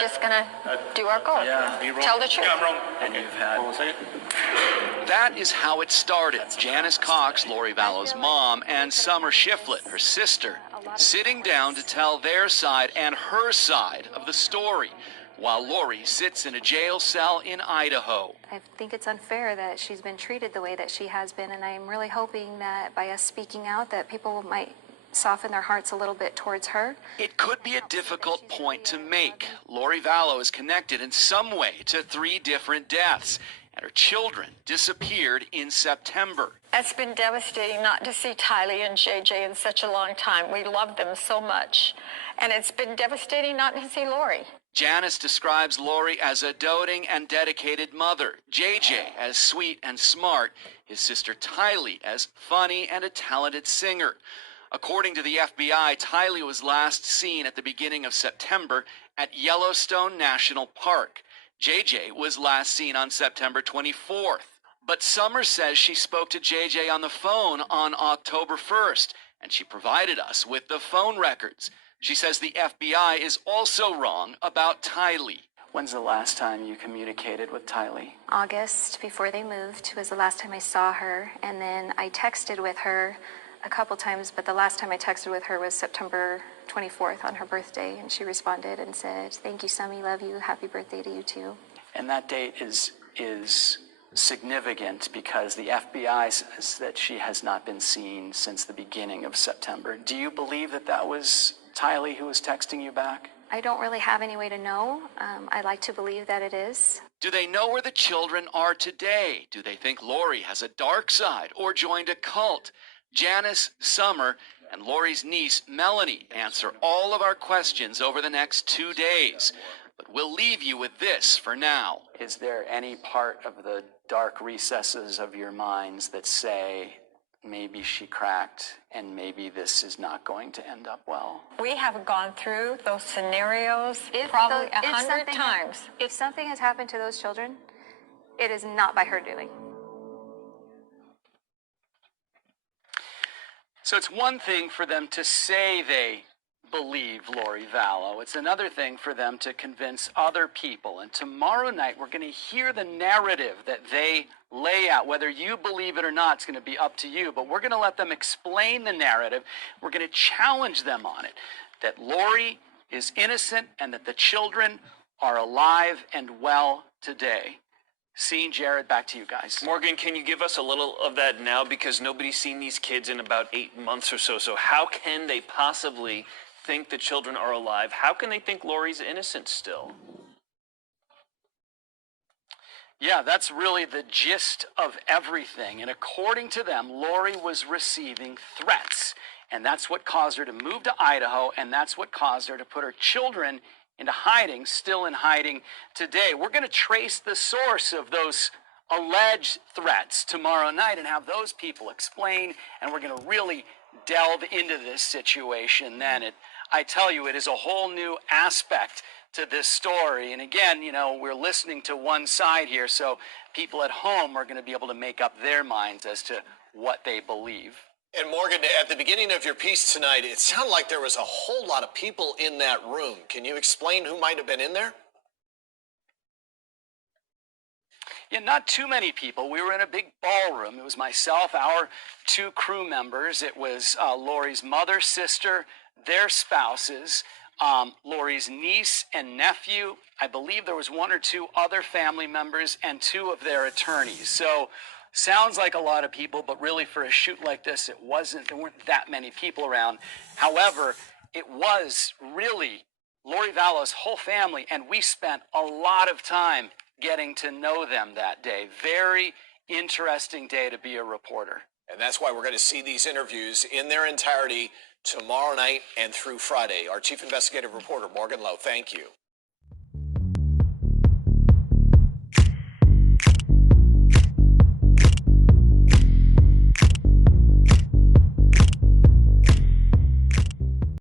just going to do our goal. Yeah. Tell the truth. Yeah, I'm wrong. And Okay. you've had... Hold on a second. That is how it started. Janice Cox, Lori Vallow's mom, and Summer Shiflett, her sister, sitting down to tell their side and her side of the story, while Lori sits in a jail cell in Idaho. I think it's unfair that she's been treated the way that she has been, and I'm really hoping that by us speaking out that people might soften their hearts a little bit towards her. It could be a difficult point to make. Lori Vallow is connected in some way to 3 different deaths, and her children disappeared in September. It's been devastating not to see Tylee and JJ in such a long time. We love them so much. And it's been devastating not to see Lori. Janice describes Lori as a doting and dedicated mother, JJ as sweet and smart, his sister Tylee as funny and a talented singer. According to the FBI, Tylee was last seen at the beginning of September at Yellowstone National Park. JJ was last seen on September 24th. But Summer says she spoke to JJ on the phone on October 1st, and she provided us with the phone records. She says the FBI is also wrong about Tylee. When's the last time you communicated with Tylee? August, before they moved, was the last time I saw her, and then I texted with her a couple times, but the last time I texted with her was September 24th on her birthday, and she responded and said, "Thank you, Summy, love you, happy birthday to you too." And that date is significant because the FBI says that she has not been seen since the beginning of September. Do you believe that that was Tylee who was texting you back? I don't really have any way to know. I like to believe that it is. Do they know where the children are today? Do they think Lori has a dark side or joined a cult? Janice, Summer, and Lori's niece, Melanie, answer all of our questions over the next 2 days. But we'll leave you with this for now. Is there any part of the dark recesses of your minds that say, maybe she cracked and maybe this is not going to end up well? We have gone through those scenarios probably 100 times. If something has happened to those children, it is not by her doing. So it's one thing for them to say they believe Lori Vallow. It's another thing for them to convince other people. And tomorrow night, we're going to hear the narrative that they lay out. Whether you believe it or not, it's going to be up to you. But we're going to let them explain the narrative. We're going to challenge them on it, that Lori is innocent and that the children are alive and well today. Scene, Jared, back to you guys. Morgan, can you give us a little of that now? Because nobody's seen these kids in about 8 months or so. So how can they possibly think the children are alive? How can they think Lori's innocent still? Yeah, that's really the gist of everything. And according to them, Lori was receiving threats. And that's what caused her to move to Idaho. And that's what caused her to put her children into hiding, still in hiding today. We're going to trace the source of those alleged threats tomorrow night and have those people explain, and we're going to really delve into this situation then. I tell you, it is a whole new aspect to this story. And again, you know, we're listening to one side here, so people at home are going to be able to make up their minds as to what they believe. And Morgan, at the beginning of your piece tonight, it sounded like there was a whole lot of people in that room. Can you explain who might have been in there? Yeah, not too many people. We were in a big ballroom. It was myself, our 2 crew members. It was Lori's mother, sister, their spouses, Lori's niece and nephew. I believe there was 1 or 2 other family members and 2 of their attorneys. So sounds like a lot of people, but really for a shoot like this, there weren't that many people around. However, it was really Lori Vallow's whole family, and we spent a lot of time getting to know them that day. Very interesting day to be a reporter. And that's why we're going to see these interviews in their entirety tomorrow night and through Friday. Our chief investigative reporter, Morgan Lowe, thank you.